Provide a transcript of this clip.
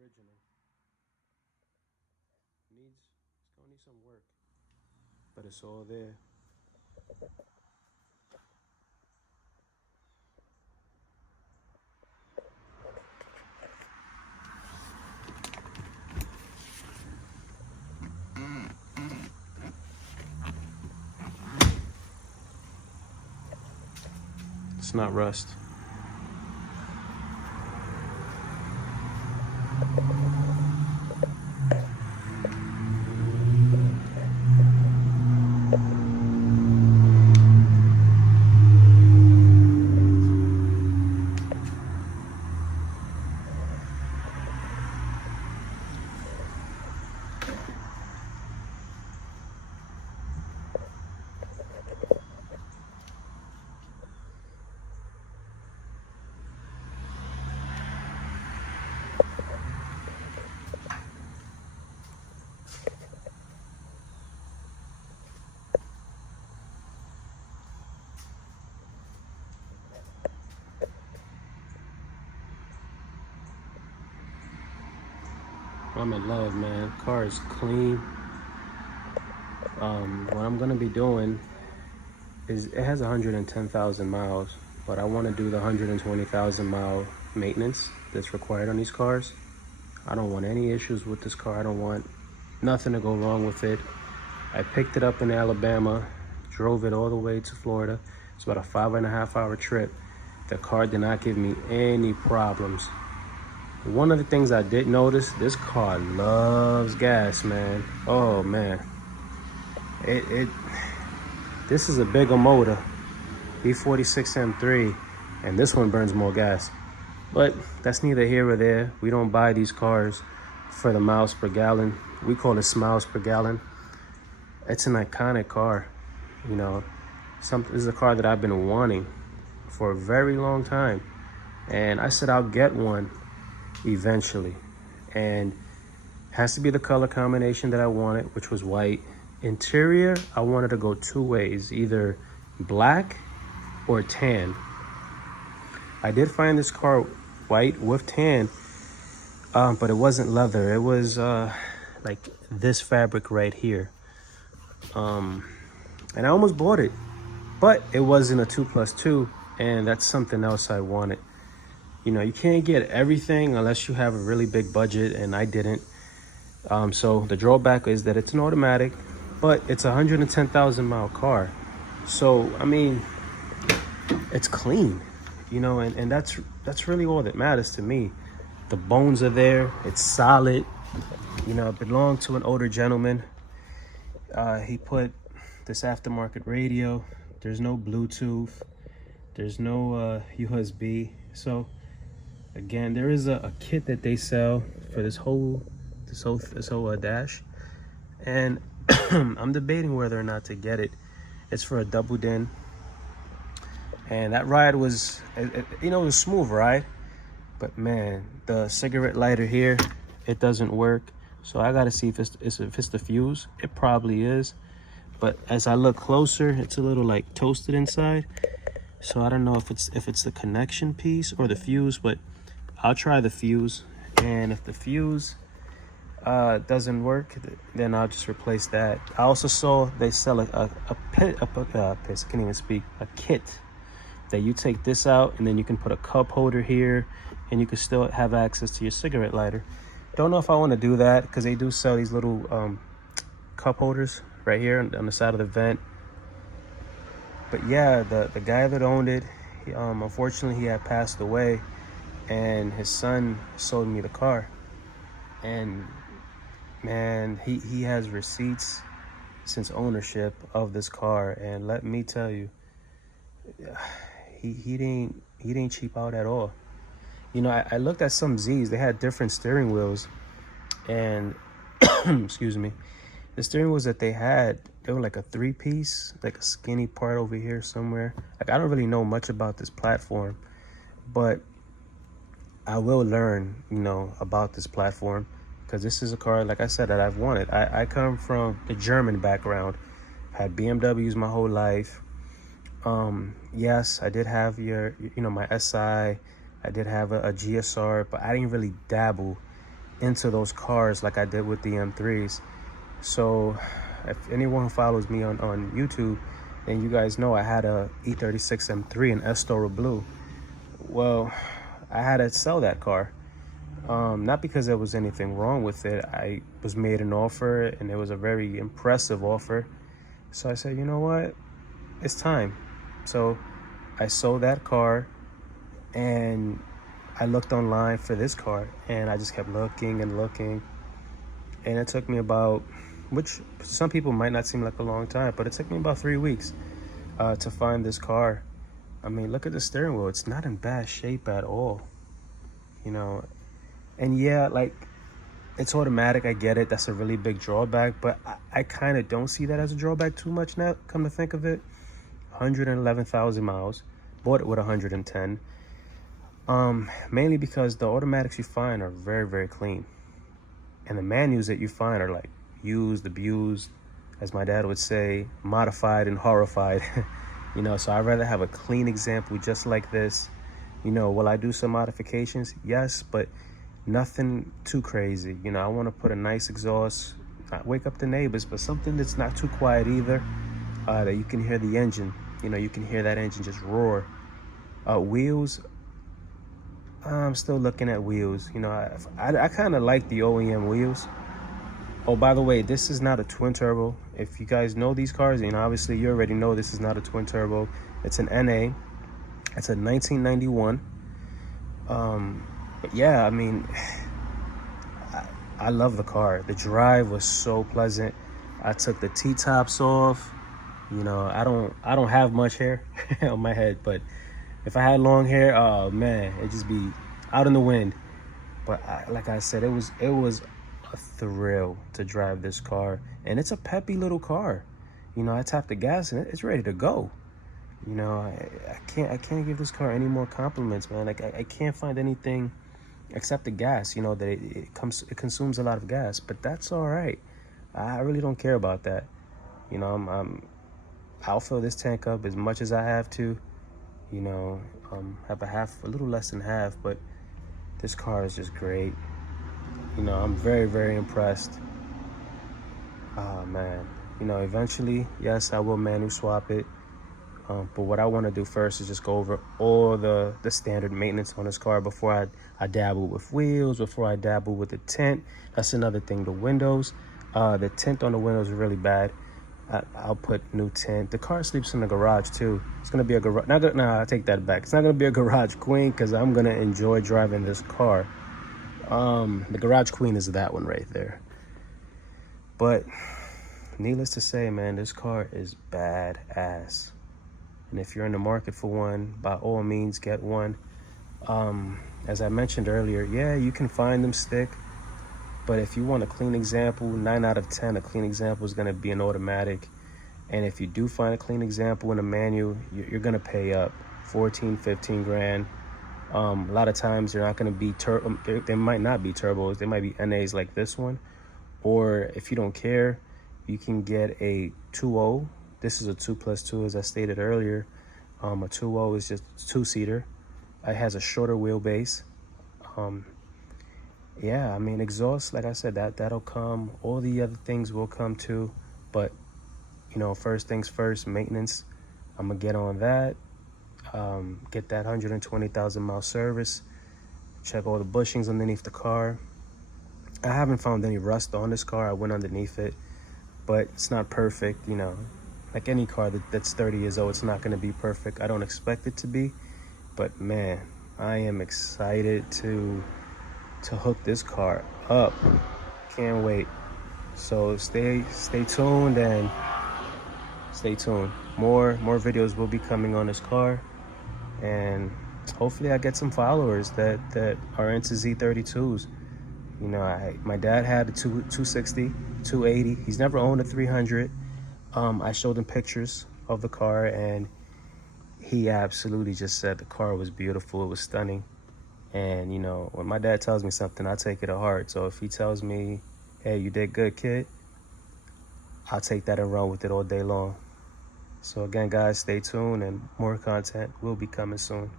original. It's gonna need some work, but it's all there. It's not rust. I'm in love, man. Car is clean. What I'm gonna be doing is it has 110,000 miles, but I want to do the 120,000 mile maintenance that's required on these cars. I don't want any issues with this car. I don't want nothing to go wrong with it. I picked it up in Alabama, drove it all the way to Florida. It's about a 5.5 hour trip. The car did not give me any problems. One of the things I did notice, this car loves gas, man. Oh man, this is a bigger motor, E46 M3, and this one burns more gas. But that's neither here or there. We don't buy these cars for the miles per gallon. We call it miles per gallon. It's an iconic car, you know. This is a car that I've been wanting for a very long time, and I said I'll get one eventually, and has to be the color combination that I wanted, which was white. Interior, I wanted to go two ways, either black or tan. I did find this car white with tan, but it wasn't leather. It was like this fabric right here, and I almost bought it, but it wasn't a 2+2, and that's something else I wanted. You know, you can't get everything unless you have a really big budget, and I didn't. So the drawback is that it's an automatic, but it's a 110,000 mile car. So, I mean, it's clean, you know, and that's really all that matters to me. The bones are there, it's solid. You know, it belonged to an older gentleman. He put this aftermarket radio. There's no Bluetooth. There's no USB. So again, there is a kit that they sell for this whole dash, and I'm debating whether or not to get it. It's for a double din, and that ride was, you know, it was a smooth ride, but man, the cigarette lighter here, it doesn't work. So I gotta see if it's the fuse. It probably is, but as I look closer, it's a little like toasted inside. So I don't know if it's the connection piece or the fuse, but I'll try the fuse, and if the fuse doesn't work, then I'll just replace that. I also saw they sell a kit that you take this out, and then you can put a cup holder here, and you can still have access to your cigarette lighter. Don't know if I want to do that, because they do sell these little cup holders right here on the side of the vent. But yeah, the guy that owned it, unfortunately he had passed away, and his son sold me the car. And man, he has receipts since ownership of this car, and let me tell you, he didn't cheap out at all. You know, I looked at some Z's. They had different steering wheels, and excuse me, the steering wheels that they were like a 3-piece, like a skinny part over here somewhere. Like, I don't really know much about this platform, but I will learn, you know, about this platform, because this is a car, like I said, that I've wanted. I come from the German background, had BMWs my whole life. Yes, I did have my SI. I did have a GSR, but I didn't really dabble into those cars like I did with the M3s. So if anyone who follows me on YouTube, then you guys know I had a E36 M3 in Estora Blue. Well, I had to sell that car. Not because there was anything wrong with it. I was made an offer, and it was a very impressive offer. So I said, you know what? It's time. So I sold that car, and I looked online for this car, and I just kept looking and looking. And it took me about, which some people might not seem like a long time, but it took me about 3 weeks to find this car. I mean, look at the steering wheel. It's not in bad shape at all, you know. And yeah, like, it's automatic. I get it. That's a really big drawback, but I kind of don't see that as a drawback too much now, come to think of it. 111,000 miles. Bought it with 110. Mainly because the automatics you find are very, very clean. And the manuals that you find are like used, abused, as my dad would say, modified and horrified. You know, so I'd rather have a clean example just like this. You know, will I do some modifications? Yes, but nothing too crazy. You know, I want to put a nice exhaust, not wake up the neighbors, but something that's not too quiet either, that you can hear the engine. You know, you can hear that engine just roar. Wheels, I'm still looking at wheels. You know, I kind of like the OEM wheels. Oh, by the way, this is not a twin turbo. If you guys know these cars, you know, obviously you already know this is not a twin turbo. It's an NA. It's a 1991. But yeah, I mean, I love the car. The drive was so pleasant. I took the T-tops off. You know, I don't have much hair on my head, but if I had long hair, oh man, it'd just be out in the wind. But like I said, it was a thrill to drive this car, and it's a peppy little car. You know, I tapped the gas and it's ready to go. You know, I can't give this car any more compliments, man. Like I can't find anything except the gas. You know that it consumes a lot of gas, but that's all right. I really don't care about that. You know, I'll fill this tank up as much as I have to. You know, have a little less than half, but this car is just great. You know, I'm very, very impressed. Oh man, you know, eventually, yes, I will manual swap it. But what I want to do first is just go over all the standard maintenance on this car before I dabble with wheels, before I dabble with the tint. That's another thing, the windows. The tint on the windows is really bad. I'll put new tint. The car sleeps in the garage too. It's gonna be a garage. No, I take that back. It's not gonna be a garage queen because I'm gonna enjoy driving this car. The garage queen is that one right there. But needless to say, man, this car is badass. And if you're in the market for one, by all means, get one. As I mentioned earlier, yeah, you can find them stick. But if you want a clean example, 9 out of 10, a clean example is going to be an automatic. And if you do find a clean example in a manual, you're going to pay up 14, 15 grand. A lot of times they're not going to be they might not be turbos. They might be NAs like this one. Or if you don't care, you can get a 2.0. This is a 2+2, as I stated earlier. A 2.0 is just two-seater. It has a shorter wheelbase. Yeah, I mean, exhaust, like I said, that'll come. All the other things will come too. But, you know, first things first, maintenance. I'm going to get on that. Get that 120,000 mile service. Check all the bushings underneath the car. I haven't found any rust on this car. I went underneath it. But it's not perfect, you know. Like any car that's 30 years old, it's not going to be perfect. I don't expect it to be. But, man, I am excited to hook this car up. Can't wait. So stay tuned and stay tuned. More videos will be coming on this car, and hopefully I get some followers that are into Z32s. You know, my dad had a 260, 280. He's never owned a 300. I showed him pictures of the car, and he absolutely just said the car was beautiful. It was stunning. And, you know, when my dad tells me something, I take it to heart. So if he tells me, hey, you did good, kid, I'll take that and run with it all day long. So again, guys, stay tuned, and more content will be coming soon.